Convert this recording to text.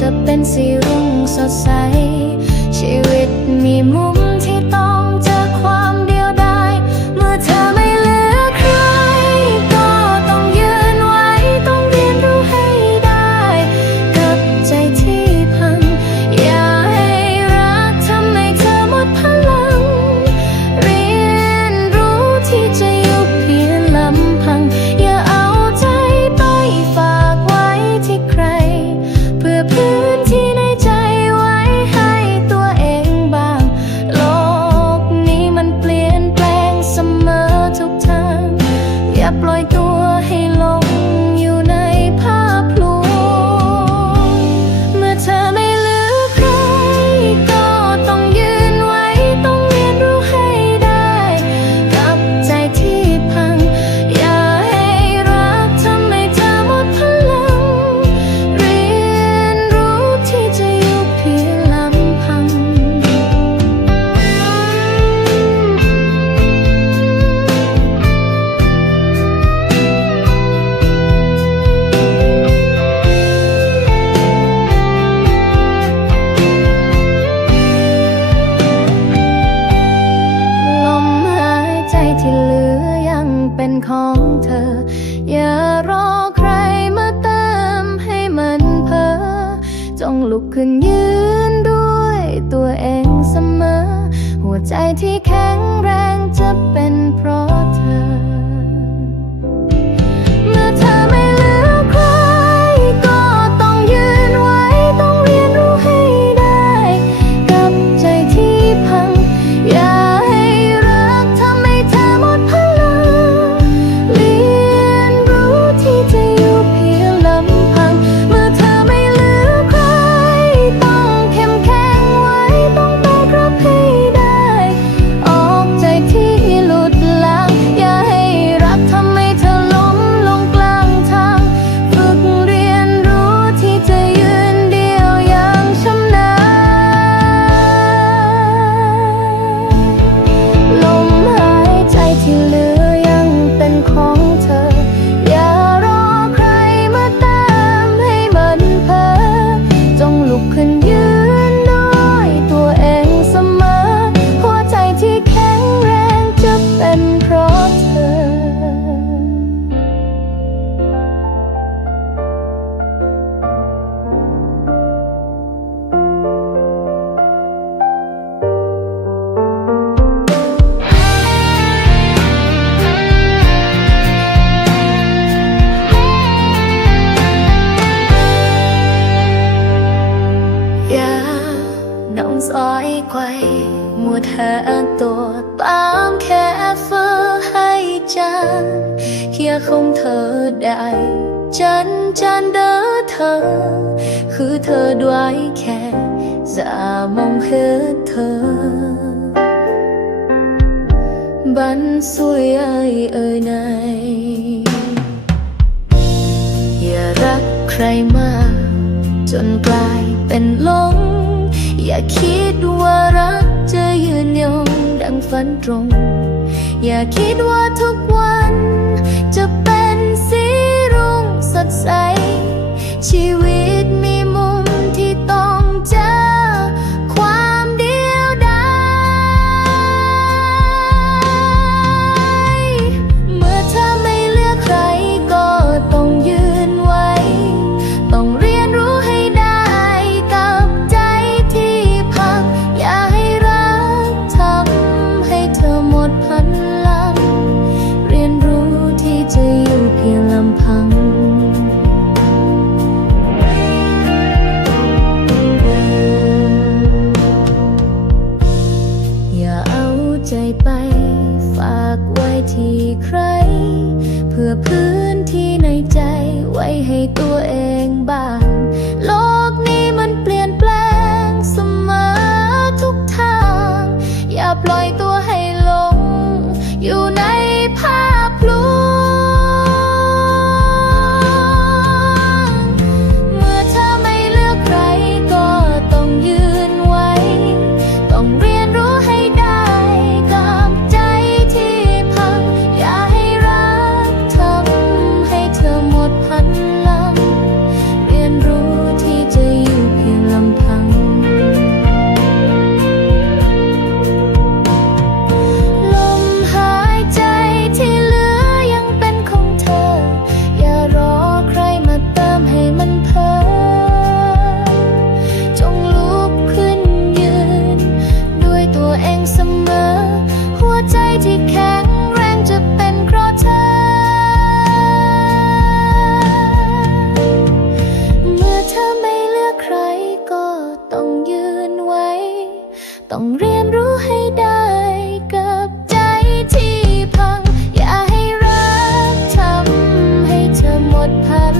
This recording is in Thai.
จะเป็นสีรุ่งสดใส ชีวิตมีมุม ลุกขึ้นยืนด้วยตัวเองเสมอ หัวใจที่แข็งแรงจะเป็น nóng dõi quay một hè tột bám khẽ phơ hay chăng kia không thở đại chân chân đỡ thở. Khứ thơ đoái khẽ dạ mong khứ thơ. Bắn xuôi ai ơi này. อย่ารักใครมากจนกลายเป็นลง dạ อย่าคิดว่ารักจะยืนยงดังฝันตรง อย่าคิดว่าทุกวัน จะเป็นสีรุ่งสดใสชีวิตากไว้ที่ใคร เพื่อพื้นที่ในใจไว้ให้ตัวเองบ้าง โลกนี้มันเปลี่ยนแปลงเสมอทุกทาง อย่าปล่อยตัว ต้องเรียนรู้ให้ได้กับใจที่พัง อย่าให้รักทำให้เธอหมดพัน